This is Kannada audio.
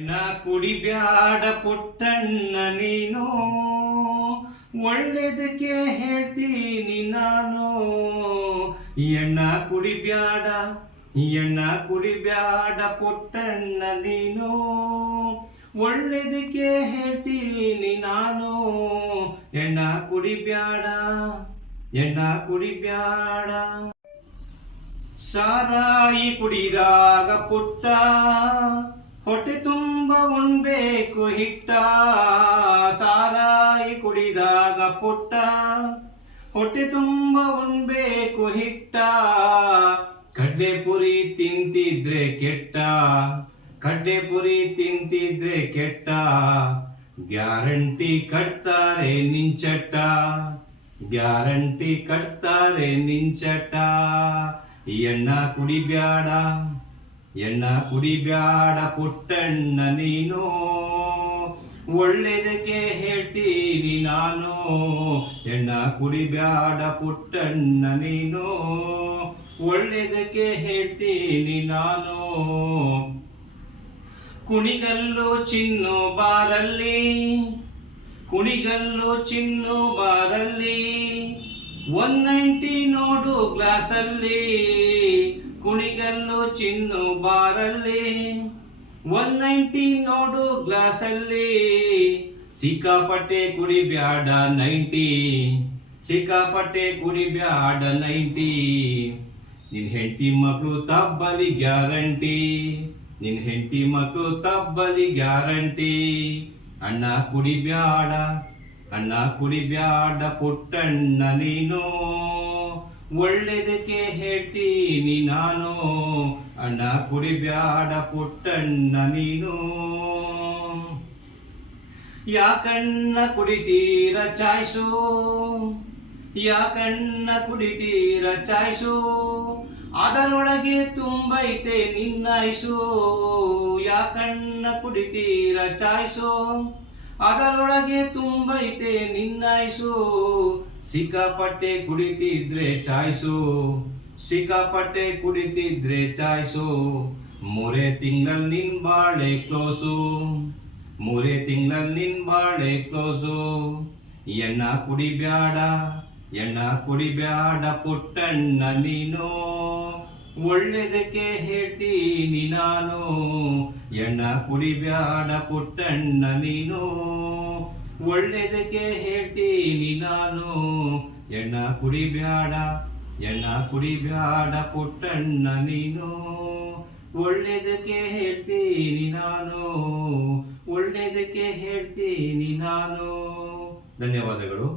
ಎಣ್ಣ ಕುಡಿಬ್ಯಾಡ ಪುಟ್ಟಣ್ಣ ನೀನು, ಒಳ್ಳೆದಕ್ಕೆ ಹೇಳ್ತೀನಿ ನಾನು. ಎಣ್ಣ ಕುಡಿಬ್ಯಾಡ ಪುಟ್ಟಣ್ಣ ನೀನು, ಒಳ್ಳೆದಕ್ಕೆ ಹೇಳ್ತೀನಿ ನಾನು. ಎಣ್ಣ ಕುಡಿಬ್ಯಾಡ. ಸಾರಾಯಿ ಕುಡಿದಾಗ ಪುಟ್ಟ, ಹೊಟ್ಟೆ ತುಂಬ ಉಣ್ಬೇಕು ಹಿಟ್ಟ. ಸಾರಾಯಿ ಕುಡಿದಾಗ ಪುಟ್ಟ, ಹೊಟ್ಟೆ ತುಂಬ ಉಣ್ಬೇಕು ಹಿಟ್ಟ. ಕಡ್ಲೆಪುರಿ ತಿಂತಿದ್ರೆ ಕೆಟ್ಟ, ಗ್ಯಾರಂಟಿ ಕಟ್ತಾರೆ ನಿಂಚಟ. ಎಣ್ಣ ಕುಡಿಬ್ಯಾಡ ಪುಟ್ಟಣ್ಣ ನೀನು, ಒಳ್ಳೆದಕ್ಕೆ ಹೇಳ್ತೀನಿ ನಾನು. ಎಣ್ಣ ಕುಡಿಬ್ಯಾಡ ಪುಟ್ಟಣ್ಣ ನೀನು, ಒಳ್ಳೆದಕ್ಕೆ ಹೇಳ್ತೀನಿ ನಾನು. ಕುಣಿಗಲ್ಲು ಚಿನ್ನು ಬಾರಲ್ಲಿ 190 ನೋಡು ಗ್ಲಾಸಲ್ಲಿ. ಕುಣಿಗಲ್ಲು ಚಿನ್ನು ಬಾರಲ್ಲಿ 190 ನೋಡು ಗ್ಲಾಸಲ್ಲಿ. ಸಿಕ್ಕಾಪಟ್ಟೆ ಕುಡಿಬ್ಯಾಡ 90. ನಿನ್ ಹೆಂಡತಿ ಮಕ್ಕಳು ತಬ್ಬಲಿ ಗ್ಯಾರಂಟಿ. ಅಣ್ಣ ಕುಡಿಬ್ಯಾಡ ಪುಟ್ಟಣ್ಣ ನೀನು, ಒಳ್ಳೆದಕ್ಕೆ ಹೇಳ್ತೀನಿ ನಾನು. ಅಣ್ಣ ಕುಡಿಬ್ಯಾಡ ಪುಟ್ಟಣ್ಣ ನೀನು. ಯಾಕಣ್ಣ ಕುಡಿತೀರ ಚಾಯ್ಸು, ಅದರೊಳಗೆ ತುಂಬೈತೆ ನಿನ್ನೈಸು. ಯಾಕಣ್ಣ ಕುಡಿತೀರ ಚಾಯ್ಸು, ಅದರೊಳಗೆ ತುಂಬೈತೆ ನಿನ್ನೈಸು. ಸಿಕ್ಕಾಪಟ್ಟೆ ಕುಡಿತಿದ್ರೆ ಚಾಯ್ಸು. 3 ತಿಂಗಳು ನಿನ್ ಬಾಳೆ ಕ್ಲೋಸು. ಎಣ್ಣ ಕುಡಿಬ್ಯಾಡ ಪುಟ್ಟಣ್ಣ ನೀನು, ಒಳ್ಳೆದಕ್ಕೆ ಹೇಳ್ತೀನಿ ನಾನು. ಎಣ್ಣ ಕುಡಿಬ್ಯಾಡ ಪುಟ್ಟಣ್ಣ ನೀನು, ಒಳ್ಳೆದಕ್ಕೆ ಹೇಳ್ತೀನಿ ನಾನು. ಎಣ್ಣ ಕುಡಿಬ್ಯಾಡ ಪುಟ್ಟಣ್ಣ ನೀನು, ಒಳ್ಳೆದಕ್ಕೆ ಹೇಳ್ತೀನಿ ನಾನು. ಧನ್ಯವಾದಗಳು.